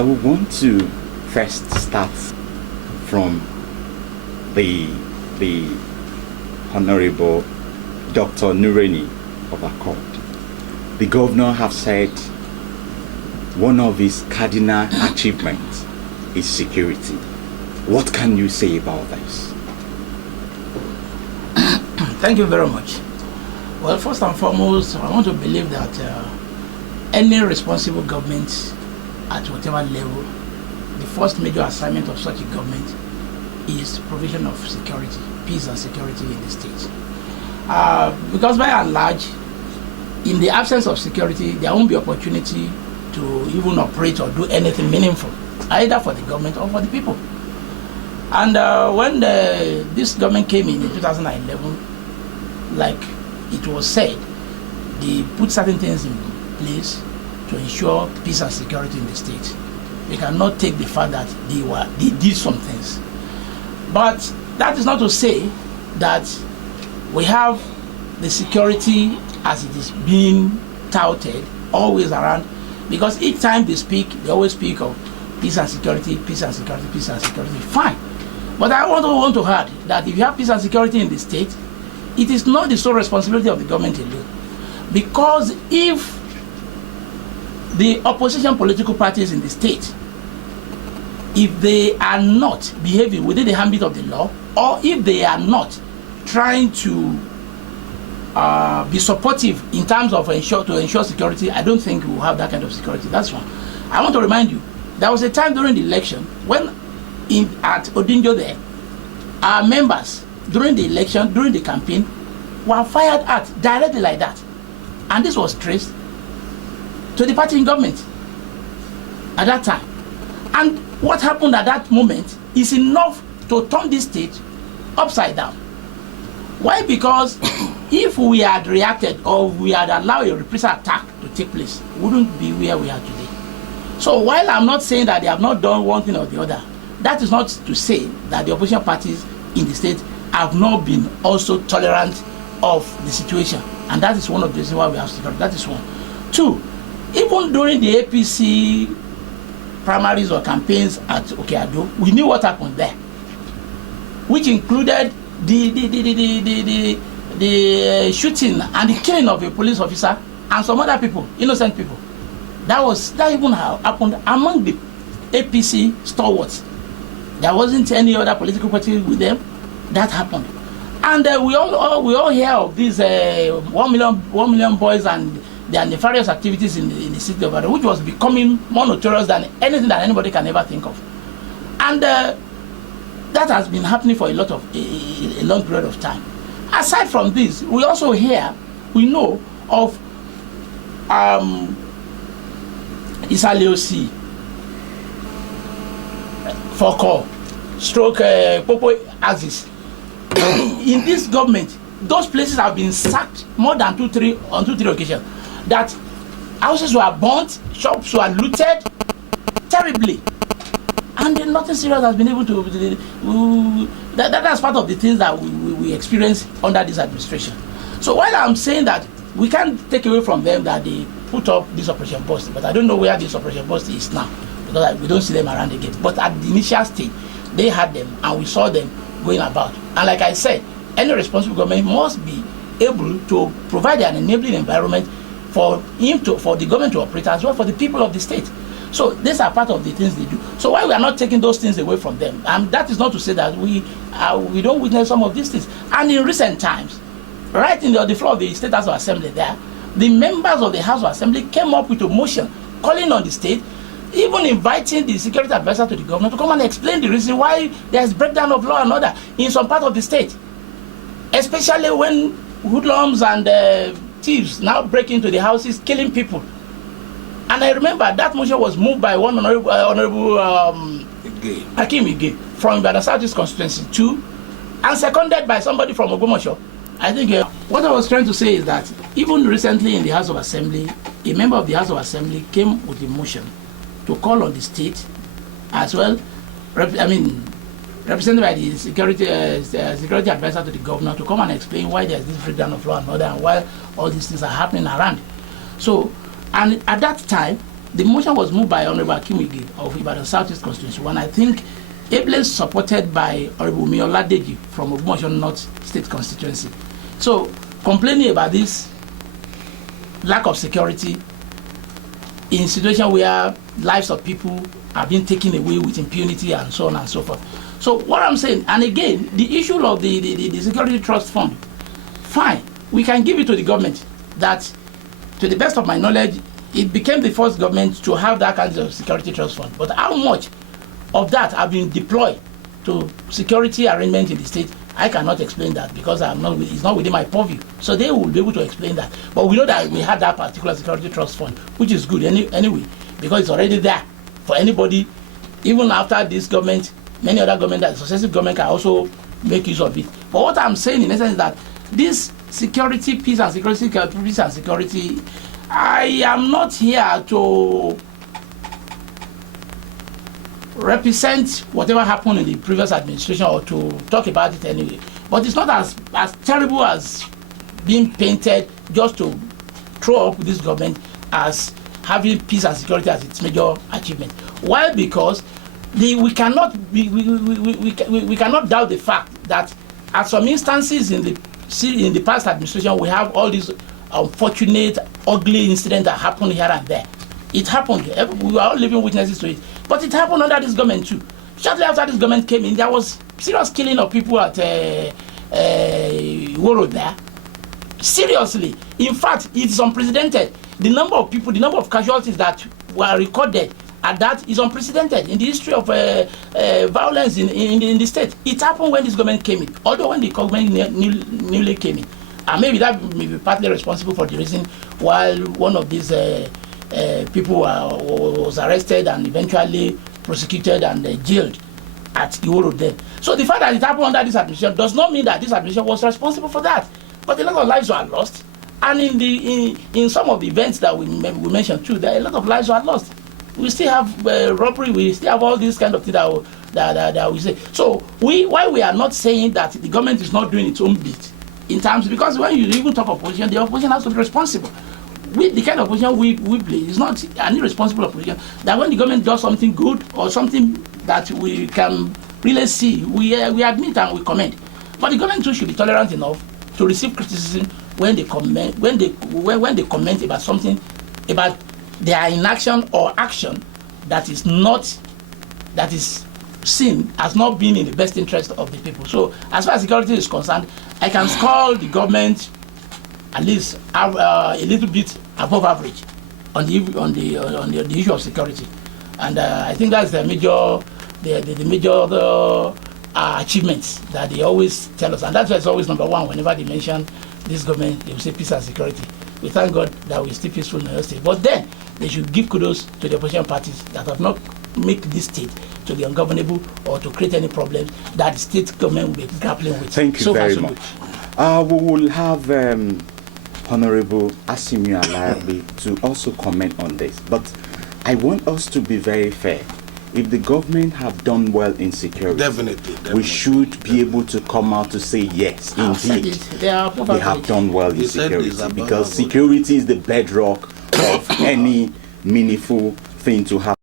I would want to first start from the Honorable Dr. Nureni of Accord. The governor have said one of his cardinal achievements is security. What can you say about this? Thank you very much. Well, first and foremost, I want to believe that any responsible government at whatever level, the first major assignment of such a government is provision of security, peace and security in the state. Because by and large, in the absence of security, there won't be opportunity to even operate or do anything meaningful, either for the government or for the people. And when this government came in 2011, like it was said, they put certain things in place to ensure peace and security in the state. We cannot take the fact that they did some things. But that is not to say that we have the security as it is being touted always around, because each time they speak, they always speak of peace and security, peace and security, peace and security. Fine. But I want to add that if you have peace and security in the state, it is not the sole responsibility of the government alone. Because if the opposition political parties in the state, if they are not behaving within the ambit of the law, or if they are not trying to be supportive in terms of ensure security, I don't think we will have that kind of security. That's one. I want to remind you, there was a time during the election when at Odinjo there, our members during the election, during the campaign, were fired at directly like that. And this was traced to the party in government at that time. And what happened at that moment is enough to turn this state upside down. Why? Because if we had reacted or we had allowed a reprisal attack to take place, we wouldn't be where we are today. So while I'm not saying that they have not done one thing or the other, that is not to say that the opposition parties in the state have not been also tolerant of the situation. And that is one of the reasons why we have security. That is one. Two, even during the APC primaries or campaigns at Okeado, we knew what happened there, which included the shooting and the killing of a police officer and some other people, innocent people. That even happened among the APC stalwarts. There wasn't any other political party with them. That happened, and we all hear of these 1 million boys and their nefarious activities in the city of Ibadan, which was becoming more notorious than anything that anybody can ever think of, and that has been happening for a long period of time. Aside from this, we also we know of Isaleosi, Foko, stroke Popo Axis. In this government, those places have been sacked more than two, three occasions. That houses were burnt, shops were looted terribly, and then nothing serious has been able to. That's part of the things that we experience under this administration. So while I'm saying that we can't take away from them that they put up this operation bust, but I don't know where this operation bust is now, because we don't see them around again. But at the initial stage, they had them, and we saw them going about. And like I said, any responsible government must be able to provide an enabling environment for the government to operate, as well for the people of the state. So these are part of the things they do. So why we are not taking those things away from them? And that is not to say that we don't witness some of these things. And in recent times, right in the floor of the State House of Assembly there, the members of the House of Assembly came up with a motion calling on the state, even inviting the security advisor to the governor to come and explain the reason why there's breakdown of law and order in some part of the state, especially when hoodlums and thieves now break into the houses, killing people. And I remember that motion was moved by one honorable Hakim Ige from Ibadan Southeast Constituency 2, and seconded by somebody from Ogbomoso. I think what I was trying to say is that even recently in the House of Assembly, a member of the House of Assembly came with a motion to call on the state as well, represented by the security advisor to the governor, to come and explain why there's this breakdown of law and order and why all these things are happening around. So, and at that time, The motion was moved by Honorable Akimwigi of Ibadan Southeast Constituency, and I think ably supported by Honorable Miyoladeji from Ogbomoso North State Constituency. So, complaining about this lack of security in a situation where lives of people are being taken away with impunity and so on and so forth. So what I'm saying, and again, the issue of the Security Trust Fund, fine, we can give it to the government. That, to the best of my knowledge, it became the first government to have that kind of Security Trust Fund. But how much of that have been deployed to security arrangement in the state, I cannot explain that because it's not within my purview. So they will be able to explain that. But we know that we had that particular Security Trust Fund, which is good anyway, because it's already there for anybody. Even after this government, many other government, that successive government can also make use of it. But what I'm saying in essence is that this security, peace and security, I am not here to represent whatever happened in the previous administration or to talk about it anyway. But it's not as terrible as being painted just to throw up this government as having peace and security as its major achievement. Why? Because we cannot doubt the fact that at some instances in the past administration we have all these unfortunate, ugly incidents that happen here and there. It happened. We were all living witnesses to it. But it happened under this government too. Shortly after this government came in, there was serious killing of people at Woro there. Seriously. In fact, it's unprecedented. The number of people, the number of casualties that were recorded at that is unprecedented in the history of violence in the state. It happened when this government came in. Although when the government newly came in. And maybe that may be partly responsible for the reason why one of these people was arrested and eventually prosecuted and jailed at Iworo then. So the fact that it happened under this administration does not mean that this administration was responsible for that. But a lot of lives were lost. And in some of the events that we mentioned too, there a lot of lives were lost. We still have robbery, we still have all these kind of things that we say. So why we are not saying that the government is not doing its own bit in terms, because when you even talk opposition, the opposition has to be responsible. The kind of opposition we play is not an irresponsible opposition. That when the government does something good or something that we can really see, we admit and we commend. But the government too should be tolerant enough to receive criticism when they comment about something, about their inaction or action that is seen as not being in the best interest of the people. So as far as security is concerned, I can call the government at least a little bit above average on the issue of security, and I think that's the major achievements that they always tell us, and that's why it's always number one whenever they mention this government. They will say peace and security. We thank God that we're still peaceful in our state, but then they should give kudos to the opposition parties that have not make this state to be ungovernable or to create any problems that the state government will be grappling with. Thank you very much. We will have Honorable Asimi Alabi to also comment on this, but I want us to be very fair. If the government have done well in security, definitely. We should be able to come out to say yes, indeed, they have done well in security, because security is the bedrock of any meaningful thing to happen.